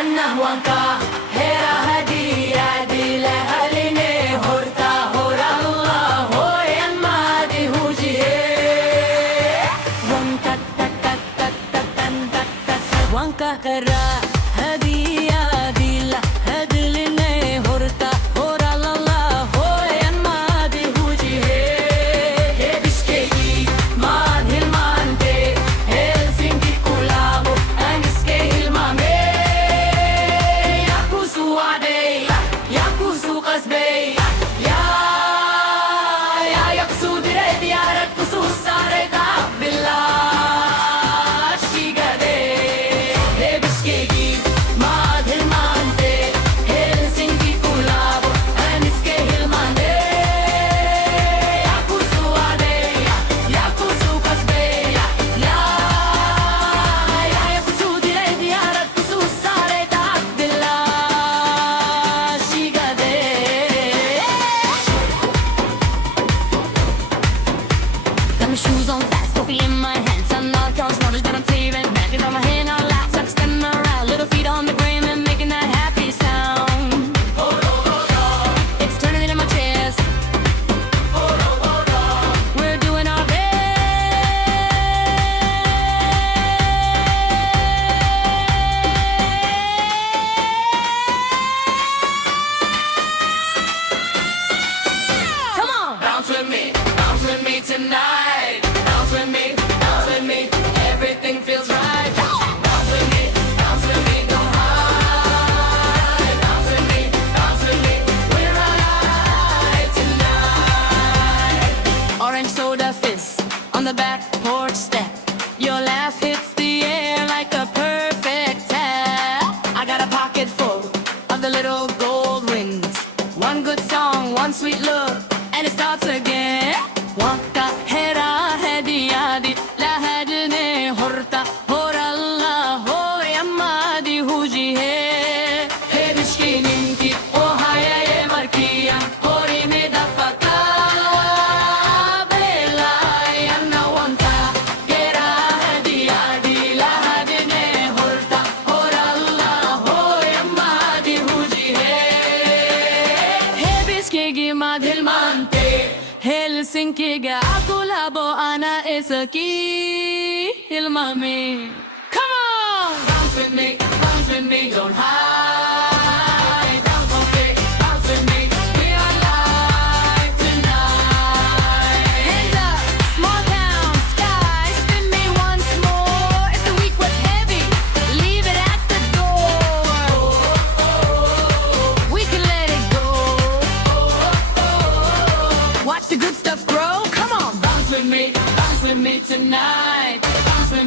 Wanka hera hadiya dila haline horta hora Allah hoyan madi hujihe wanka tak tak tak tak tak tak wanka hera hadiya dila haline horta hora Allah hoyan madi hujihe he biskegi madhil mante Helsinki kulabo aniske hilmame Shoes on fast, coffee in my hand. Sunlight cross waters, but I'm saving back. It's on my hand, on laps, like spinning around. Little feet on the brim and making that happy sound. It's turning in my chest. We're doing our best. Come on, bounce with me tonight. Bounce with me, everything feels right. Bounce with me, go high. Bounce with me, we're alive tonight. Orange soda fizz on the back porch step. Your laugh hits the air like a perfect tap. I got a pocket full of the little gold rings. One good song, one sweet look, and it starts again. Wanka hera hadiya di la hadne horta hora Allah hoya madi hujihe he bishkininki o haya ye markiya hori me dafaka bela yanna wanka hera hadiya di la hadne horta hora Allah hoya madi hujihe he bishkigi madhil mante Helsinki ga akulabo ana esaki hilmame. Come on, bounce with me, don't hide. Bounce with me, we are live tonight. Hands up, small town, sky, spin me once more. If the week was heavy, leave it at the door. We can let it go. Watch the good stuff grow. Come on, bounce with me tonight. Bounce with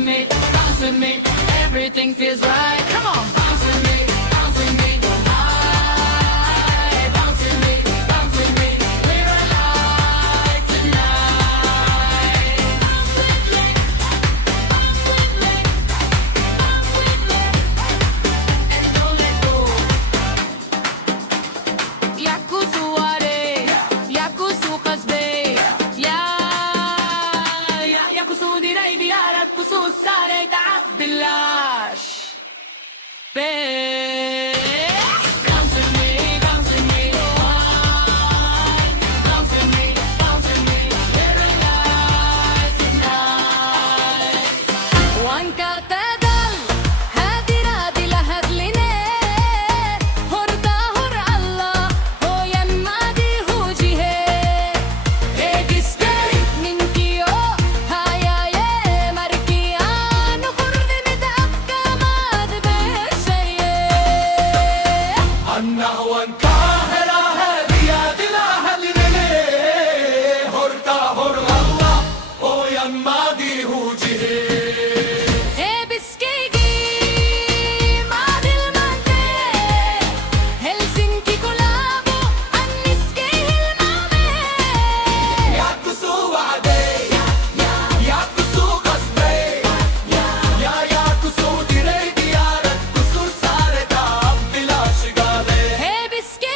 me, everything feels right. Come on, bounce with me, go high. Bounce with me, we're alive tonight. Bounce with me, and don't let go. Yakusuare, yakusu kasbe. Sare ta'abbilash bounce with me, bounce with me, we're alive tonight. Wanka tadal hadira dila hadline horta hor Allah hoyan madi hujihe he giskay minkiyo haya ye Wanka hera hadiya dila haline horta hor Allah hoyan madi hujihe Helsinki kulabo aniske hilmame Yakusu wade Yakusu kasbe Yakusu direy diyaret kusur sare da bilash gale he biske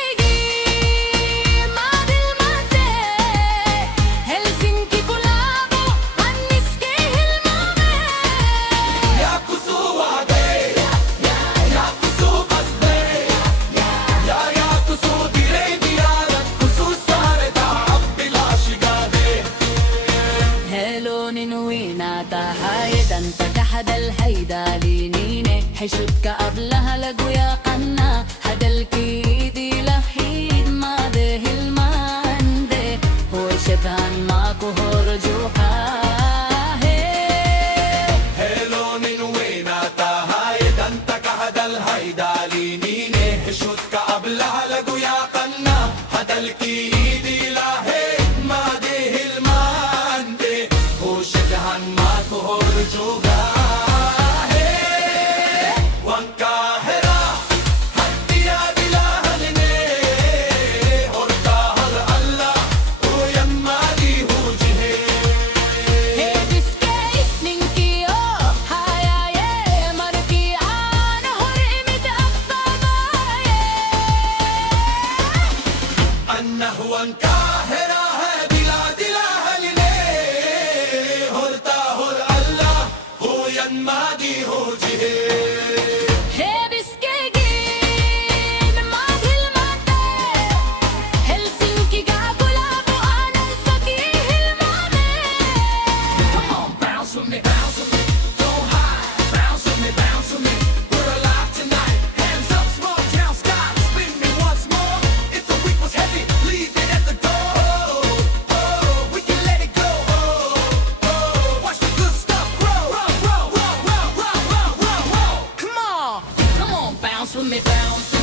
حشدك قبلها لقوياقنا هذا الكيدي لحيد ما ده المانده هو شبهان ماكو هرجوحا هيلونين ويناتا هايد انت كهدل هيدالينيني حشدك قبلها لقويا قنا هذا الكيدي لاهيد ما ده الماندي هو شبهان ماكو هرجوحا هو القاهرة है بلاد الأهلنا هرتا هر الله هو ينمادي هو جهه Come on, bounce with me, don't hide. Bounce with me, we're alive tonight. Hands up, small town sky, spin me once more. If the week was heavy, leave it at the door. Oh, we can let it go. Watch the good stuff grow. Come on, bounce with me, bounce.